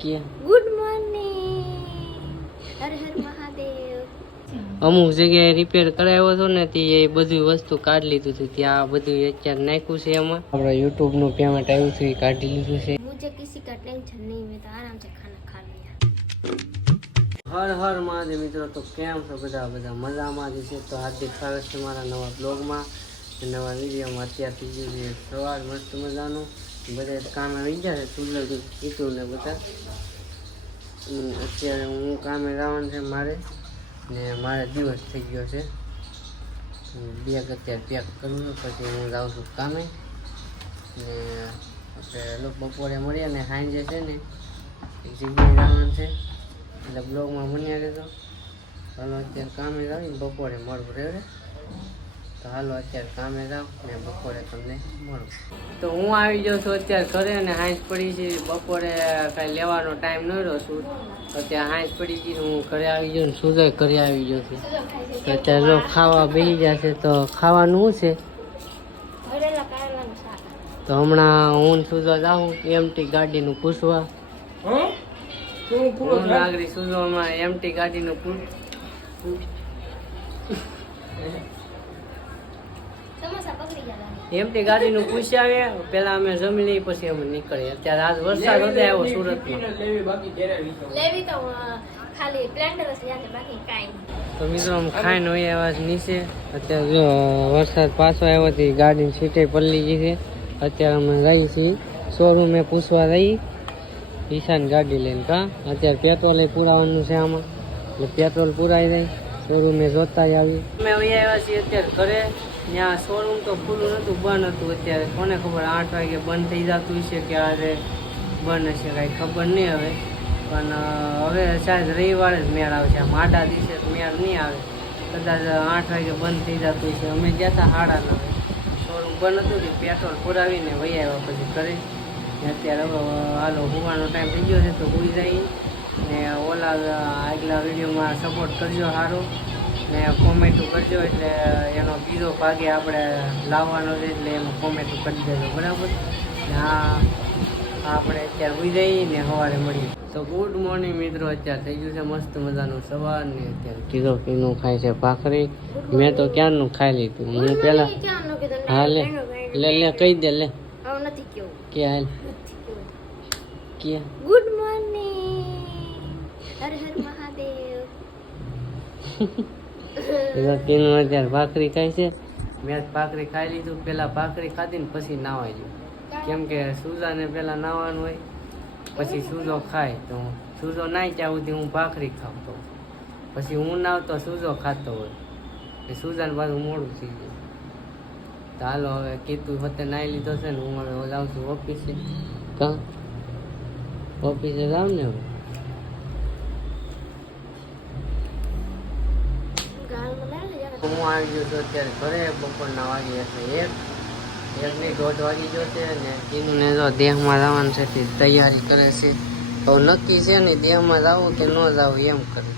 Good morning, Har Har Mahadev. અમુક જગ્યાએ repair કરાવ્યો હતો ને તે એ બધી વસ્તુ કાઢી લીધું હતું. ત્યાં બધું અત્યારે નાખ્યું છે. એમાં આપણે યુટ્યુબ નું પેમેન્ટ આવ્યું છે એ કાઢી લીધું છે. मुझे किसी का टेंशन नहीं, मैं तो आराम से खाना खा लिया. હર હર મહાદેવ મિત્રો. તો કેમ છો બધા મજામાં જ છે. તો હાર્દિક સ્વાગત છે મારા નવા બ્લોગમાં, નવા વિડીયોમાં. અત્યાર થઈ ગયું છે સવાર મસ્ત મજાનું. બધા કામે આવી ગયા છે, ચૂલો કીધું ને બધા. અત્યારે હું કામે જવાનું છે મારે, ને મારે દિવસ થઈ ગયો છે. બેગ અત્યારે પેક કરું છું, પછી હું જાઉં છું કામે. ને આપણે બપોરે મળીએ ને સાંજે છે ને એક જગ્યાએ જવાનું છે, એટલે બ્લોગમાં બન્યા રહેતો. હાલો અત્યારે કામે જાવીને બપોરે મળવું રહે. તો હાલો અત્યારે કામે જાઉં ને બપોરે તમને મળું. તો હું આવી જાઉં છું અત્યારે ઘરે, અને હાંસ પડી છે. બપોરે કાંઈ લેવાનો ટાઈમ ન રહ્યો છું, તો ત્યાં હાંસ પડી ગઈ. હું ઘરે આવી જાઉં ને સુજય ઘરે આવી જાઉં છું. તો અત્યારે જો ખાવા બેસી જશે. તો ખાવાનું શું છે? ભરેલા કારેલાનું શાક. તો હમણાં હું સુજો જાઉં એમટી ગાડીનું પૂછવા. હું નાગરી સુજોમાં એમટી ગાડીનું સમોસા પકડી ગયા. એમટી ગાડીનું પૂછ્યા આવે. પેલા અમે જમી લઈએ, પછી અમે નીકળીએ. અત્યારે આજ વરસાદ વધે આવ્યો સુરતમાં. લેવી તો ખાલી પ્લેન્ડર જ યાદ, બાકી કાંઈ નહીં. તો મિત્રો અમે ખાઈને હોય આવાજ નીચે. અત્યારે જો વરસાદ પાછો આવ્યો હતી, ગાડીની સીટે પલળી ગઈ છે. અત્યારે અમે જઈએ છીએ શોરૂમે પૂછવા જઈએ ઈશાન ગાડી લઈને. અત્યારે પેટ્રોલ પુરાવાનું છે આમાં, એટલે પેટ્રોલ પુરાઈ જાય. શોરૂમે જોતા જ આવી. અમે આવ્યા છીએ અત્યારે ઘરે. ત્યાં શોરૂમ તો ખુલ્લું નહોતું, બંધ હતું. અત્યારે કોને ખબર 8 વાગે બંધ થઈ જતું હશે કે આજે બંધ હશે, કાંઈ ખબર નહીં હવે. પણ હવે શાયદ રવિવારે જ મેળ આવશે. આમ 8 દિવસે મેળ નહીં આવે. કદાચ 8 વાગે બંધ થઈ જતું હશે. અમે ગયા હતા 9:30. શોરૂમ બંધ હતું કે પેટ્રોલ પુરાવીને વહી આવ્યા પછી ઘરે. અત્યારે હવે હાલો હોવાનો ટાઈમ થઈ ગયો છે, તો હોઈ જાય. ને ઓલા આગલા વિડીયોમાં સપોર્ટ કરજો સારો, ને કોમેન્ટો કરજો. એટલે એનો બીજો ભાગે આપણે લાવવાનો છે, એટલે એમાં કોમેન્ટો કરી દેજો, બરાબર. ને આપણે અત્યારે હોઈ જઈએ ને સવારે મળીએ. તો ગુડ મોર્નિંગ મિત્રો. અત્યારે થઈ ગયું છે મસ્ત મજાનું સવાર. ને અત્યારે કીધો કીનું ખાય છે ભાખરી. મેં તો ક્યારનું ખાઈ લીધું. હું પેલા હા લે કહી દે લે નથી કેવું કે હાલ કે ગુડ મોર્નિંગ, હર હર મહાદેવ. કીનું અત્યારે ભાખરી ખાય છે. મેં ભાખરી ખાઈ લીધું. પેલા ભાખરી ખાધી ને પછી નાવાઈ ગયું, કેમ કે સુજાને પેલા નાવાનું હોય, પછી સુજો ખાય. તો સુજો નાય ત્યાં સુધી હું ભાખરી ખાતો, પછી હું નાવતો સુજો ખાતો હોય. એ સુજાને પાછું મોડું થઈ ગયું. તો હાલો હવે કીધું વખતે નાહી લીધો છે ને, હું હવે જાઉં છું ઓફિસે. ઓફિસે જાઉં ને હવે. હું આવી ગયો છું અત્યારે ઘરે. બપોરના વાગી એટલે 1:30 વાગી ગયો છે. ને કીનુને જો દેહમાં જવાનું છે તે તૈયારી કરે છે. તો નક્કી છે ને દેહમાં જવું કે ન જવું એમ કરે,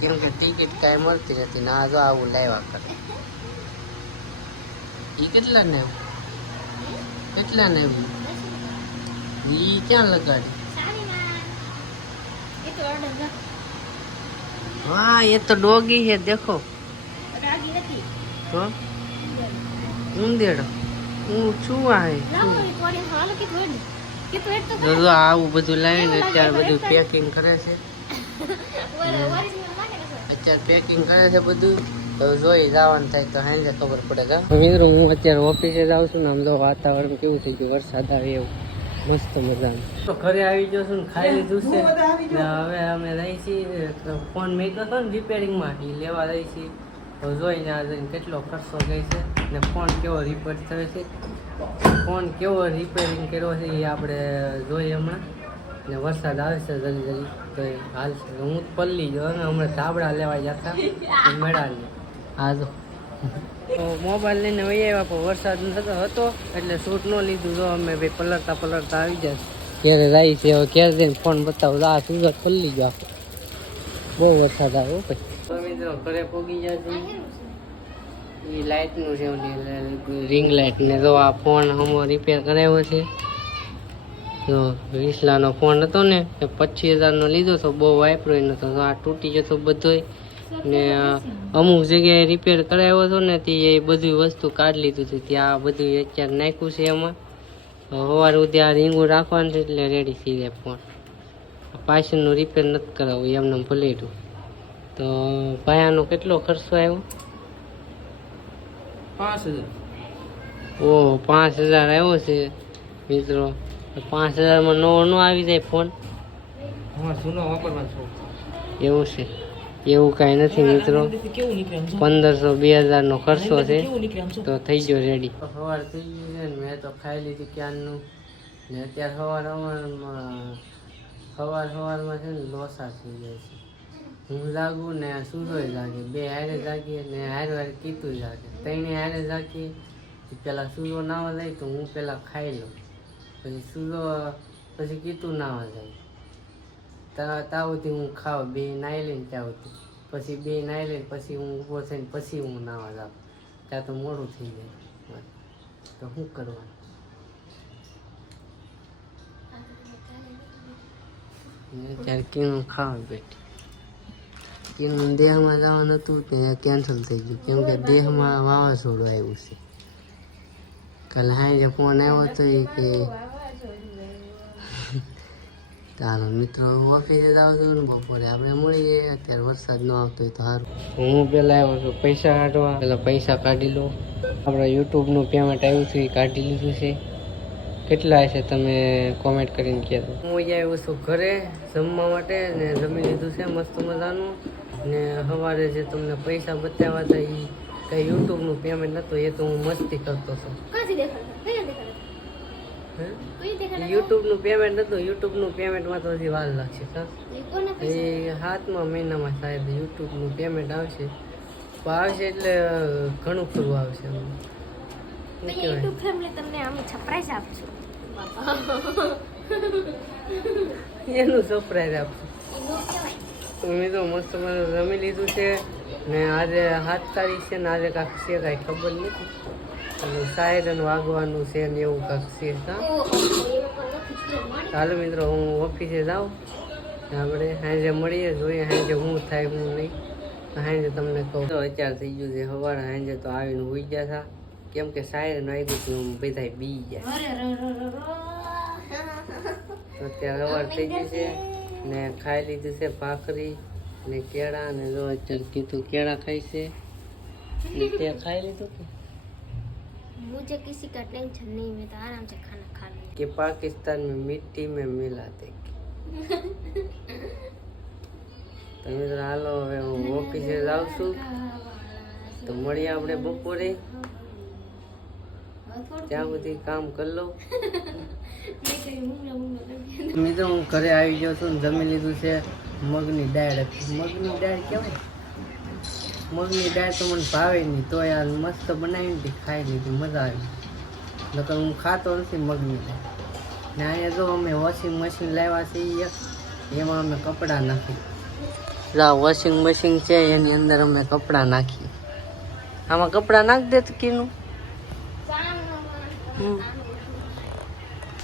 કેમ કે ટિકિટ કાંઈ મળતી નથી ને આ જો આવું લાવ્યા કરે. એ કેટલા ને ઈ ક્યાં લગાડે? હા એ તો ડોગી છે, દેખો તો ઉંદેડો. હું છું આવું બધું લાવીને અત્યારે બધું પેકિંગ કરે છે. અત્યારે પેકિંગ કરે છે બધું. તો જોઈ જવાનું થાય તો સાંજે ખબર પડે. મિત્રો હું અત્યારે ઓફિસે જાઉં છું ને, આમ તો વાતાવરણ કેવું થઈ ગયું, વરસાદ આવે એવું મસ્ત મજાનું. તો ઘરે આવી ગયો છું ને, ખાઈ લીધું છે. હવે અમે રહી છીએ. ફોન મેક્યો હતો ને રિપેરિંગમાં, એ લેવા રહી છીએ. તો જોઈને આ જઈને કેટલો ખર્ચો ગઈ છે ને ફોન કેવો રિપેર થયો છે, ફોન કેવો રિપેરિંગ કર્યો છે એ આપણે જોઈએ હમણાં. ને વરસાદ આવે છે જલ્દી તો એ હાલશે. હું પલ્લી ગયો ને હમણાં ધાબળા લેવા જતા મેળાની. હા જો મોબાઈલ લઈને વહી આવ્યા, પણ વરસાદ હતો એટલે શૂટ ન લીધું. જો અમે ભાઈ પલળતા આવી જાય. ક્યારે જાય છે હવે, ક્યારે જઈને ફોન બતાવું. આ સુરત પલ્લી ગયો, બહુ વરસાદ આવ્યો ભાઈ. તો મિત્રો ઘરે પોગી જાય છે. એ લાઇટનું છે, રિંગ લાઇટ ને જો આ ફોન હમો રિપેર કરાવ્યો છે. જો વિસલાનો ફોન હતો ને એ 25,000નો લીધો તો બહુ વાપર્યો નતો, તો આ તૂટી જતો બધોય ને અમુક જગ્યાએ રિપેર કરાવ્યો હતો ને તે એ બધી વસ્તુ કાઢી લીધું હતું, ત્યાં બધું અત્યારે નાખ્યું છે એમાં. સવારે સુધી આ રીંગું રાખવાનું છે એટલે રેડી થઈ જાય ફોન. પાછળનું રિપેર નથી કરાવવું, એમને ભલેડું. તો ભાયાનો કેટલો ખર્ચો આવ્યો? 5,000. ઓહ, 5,000 આવ્યો છે મિત્રો. 5,000માં નવો ન આવી જાય ફોન? એવું છે? એવું કાંઈ નથી મિત્રો. 1,500-2,000નો ખર્ચો છે તો થઈ ગયો રેડી. સવાર થઈ ગયું છે ને મેં તો ખાઈ લીધું ક્યારનું ને અત્યારે સવારમાં છે ને લોસા થઈ જાય છે. હું જાગું ને સૂર્યોય જાગે, બે હારે જાગીએ ને હારે કીતું જાગે, ત્રણે હારે જાગીએ. પેલા સૂર્યો નાવા જાય તો હું પેલા ખાઈ લઉં, પછી કીતું નાવા જાય તાવથી હું ખાવ, બે નાઈ લઈને ત્યાંથી, પછી બે નાઈ લઈને પછી હું ઊભો થઈને પછી હું નાવા જાઉં. ત્યાં તો મોડું થઈ જાય તો શું કરવાનું? અત્યારે કીનું ખાવા બેઠી. કીનું દેહમાં જવાનું હતું તે કેન્સલ થઈ ગયું, કેમ કે દેહમાં વાવાઝોડું આવ્યું છે. કાલે હાઈ ફોન આવ્યો હતો એ કે ચાલો મિત્રો ઓફિસે જ આવજો ને બપોરે આપણે મળીએ. અત્યારે વરસાદ ન આવતો હોય તો સારું. હું પેલા આવ્યો છું પૈસા કાઢવા, પેલા પૈસા કાઢી લો. આપણા યુટ્યુબનું પેમેન્ટ આવ્યું છે એ કાઢી લીધું છે. કેટલા હશે તમે કોમેન્ટ કરીને કહેજો. હું આવ્યો છું ઘરે જમવા માટે ને જમી લીધું છે મસ્ત મજાનું. ને સવારે જે તમને પૈસા બતાવ્યા હતા એ કઈ યુટ્યુબનું પેમેન્ટ નહોતું, એ તો હું મસ્તી કરતો હતો. યુટ્યુબનું પેમેન્ટ હતું, યુટ્યુબનું પેમેન્ટમાં તો હજી વાર લાગશે સર. એ 7મા મહિનામાં સાહેબ યુટ્યુબનું પેમેન્ટ આવશે. આવશે એટલે ઘણું ખરું આવશે. એનું સરપ્રાઈઝ આપશું. મેં તો મસ્ત રમી લીધું છે ને આજે 7 તારીખ છે ને આજે કાંઈક છે કાંઈ ખબર નથી. સાયરન વાગવાનું છે ને એવું કાંઈક છે. ચાલો મિત્રો હું ઓફિસે જાઉં, આપણે સાંજે મળીએ, જોઈએ સાંજે શું થાય શું નહીં. સાંજે તમને કહું. તો અત્યારે થઈ ગયું છે સવારે, સાંજે તો આવીને હોઈ ગયા હતા કેમ કે સાયરન વાગ્યું હતું બધા બી ગયા. તો અત્યારે સવાર થઈ ગયું છે ને ખાઈ લીધું છે ભાખરી ને કેળા ને જો અત્યારે કીધું કેળા ખાઈ છે ને તે ખાઈ લીધું હતું. मुझे किसी का टेंशन नहीं, मैं तो आराम से खाना खा लूँ. कि पाकिस्तान में मिट्टी में मिलाते. તો મિત્રો હાલો હવે હું ઓફિસે જાઉં છું, તો મળીએ આપણે બપોરે. ત્યાં સુધી કામ કરી લો. મિત્રો હું ઘરે આવી ગયો છું, જમી લીધું છે. મગની દાળ, મગની દાળ કેવાય, મગની દાળ તો મને ભાવે નહીં, તો યાર મસ્ત બનાવીને ખાઈ લીધી, મજા આવી. નકર હું ખાતો નથી મગની દાળ. ને અહીંયા જો અમે વોશિંગ મશીન લાવ્યા છીએ, એમાં અમે કપડાં નાખીએ. વોશિંગ મશીન છે એની અંદર અમે કપડાં નાખીએ. આમાં કપડાં નાખી દે તો કીનું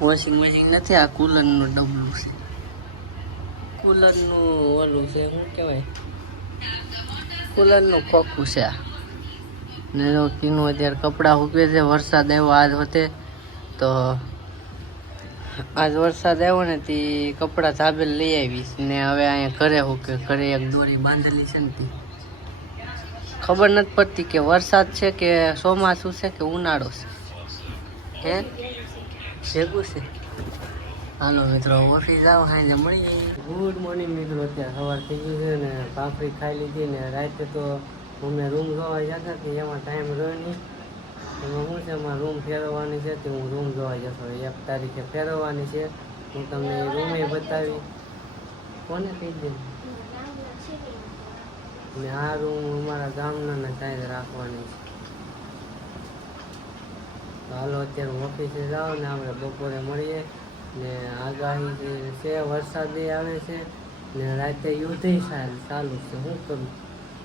વોશિંગ મશીન નથી, આ કુલરનું ડબલું છે. કુલરનું ઓલું છે શું કહેવાય, કુલરનું ખોખું છે આ. ને જો કીનું અત્યારે કપડાં સૂકવે છે. વરસાદ આવ્યો આજ વખતે, તો આજ વરસાદ આવ્યો ને તે કપડાં ધાબેલ લઈ આવીશ ને હવે અહીંયા ઘરે સૂકવે. ઘરે એક દોરી બાંધેલી છે ને તે ખબર નથી પડતી કે વરસાદ છે કે ચોમાસું છે કે ઉનાળો છે. ભેગું છે. હાલો મિત્રો ઓફિસ આવો, સાંજે મળીએ. ગુડ મોર્નિંગ મિત્રો. અત્યારે સવાર થઈ ગયું છે ને ભાખરી ખાઈ લીધી ને રાતે તો અમે રૂમ જોવા જતા હતી, એમાં ટાઈમ રહ્યો નહીં. એમાં શું છે, એમાં રૂમ ફેરવવાની છે તે હું રૂમ જોવા જતો. 1 તારીખે ફેરવવાની છે. હું તમને એ રૂમે બતાવી. કોને કહી દે ને આ રૂમ અમારા ગામના સાઈડ રાખવાની છે. હાલો અત્યારે ઓફિસે જાઓ ને આપણે બપોરે મળીએ. ને આગાહી છે વરસાદ આવે છે ને રાતે યુદ્ધ ચાલુ છે. શું કરું,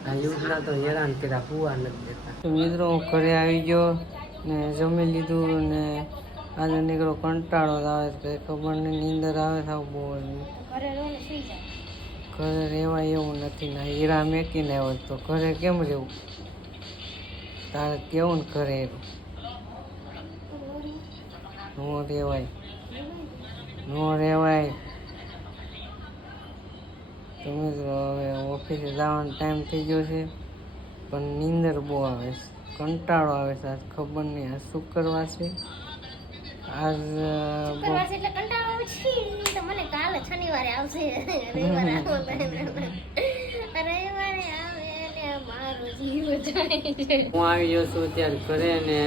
આ યુદ્ધના તો હેરાન કર્યા, કુવા નથી દેતા. મિત્રો હું ઘરે આવી ગયો ને જમી લીધું ને આજે નીકળો કંટાળો જ આવે છે, કંઈ ખબર નહીં, નીંદર આવે છે બહુ જ. ઘરે રોને સુઈ જાય. ઘરે રહેવાય એવું નથી ને હીરા મેકીને આવ્યો તો ઘરે કેમ રહેવું? તારે કેવું ને ઘરે નો રહેવાય, નો રહેવાય. તમે તો હવે ઓફિસે જવાનો ટાઈમ થઈ ગયો છે, પણ નીંદર બહુ આવે છે, કંટાળો આવે છે. આજ ખબર નહીં આ શું કરવા છે. આજ કરવા છે એટલે કંટાળો આવે છે તો મને કાલે શનિવારે આવશે. રવિવારે આવો તો રવિવારે આવે ને મારો જીવ જાય છે. હું આવી ગયો છું અત્યારે ઘરે ને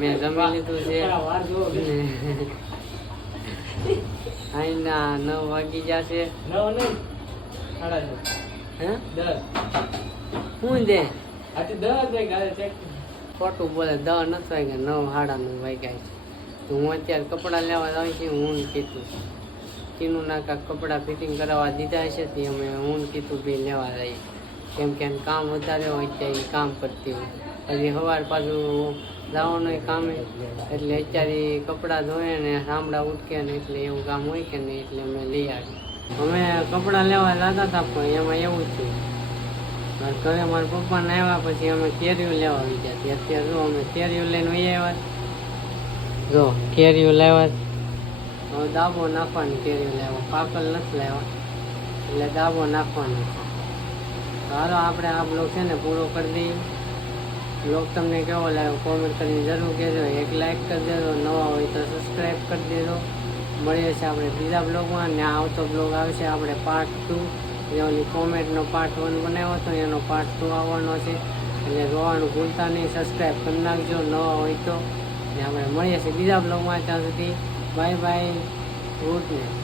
મેં જમી લીધું છે. અહીંના 9 વાગી જશે. હે 10 શું દે ખોટું બોલે. 10 નથી વાગ્યા, 9 સાડા 9 વાગ્યા છે. તો હું અત્યારે કપડાં લેવા આવી છું. હું કીધું ટીનું નાકા કપડાં ફિટિંગ કરાવવા દીધા છે તે અમે હું કીધું બી લેવા જઈએ, કેમ કે એને કામ વધારે હોય ત્યાં એ કામ કરતી હોય. હજી સવાર પાછું જવાનું કામે, એટલે અત્યારે કપડાં ધોયે ને સાંભળા ઉઠકે ને એટલે એવું કામ હોય કે નહીં, એટલે અમે લઈ આવી. અમે કપડાં લેવા જતા હતા પણ એમાં એવું થયું ઘરે મારા પપ્પાને આવ્યા પછી અમે કેરીઓ લેવા આવી ગયા. અત્યારે જો અમે કેરીઓ લઈને વહી આવ્યા. જો કેરીઓ લાવ્યા, હવે દાબો નાખવાની. કેરીઓ લાવ્યા, પાકલ નથી લાવ્યા, એટલે દાબો નાખવાનો છે. હાલો આપણે આ બ્લોગ છે ને પૂરો કરી દઈએ. બ્લોગ તમને કેવો લાગ્યો કોમેન્ટ કરીને જરૂર કહેજો. એક લાઈક કરી દેજો, નવા હોય તો સબસ્ક્રાઈબ કરી દેજો. મળીએ છીએ આપણે બીજા બ્લોગમાં. ને આવતો બ્લોગ આવશે આપણે પાર્ટ 2. જે ઓલી કોમેન્ટનો પાર્ટ 1 બનાવ્યો હતો એનો પાર્ટ 2 આવવાનો છે, એટલે જોવાનું ભૂલતા નહીં. સબસ્ક્રાઈબ કરી નાખજો નવા હોય તો. ને આપણે મળીએ છીએ બીજા બ્લોગમાં. ત્યાં સુધી બાય બાય, ગુડ નાઇટ.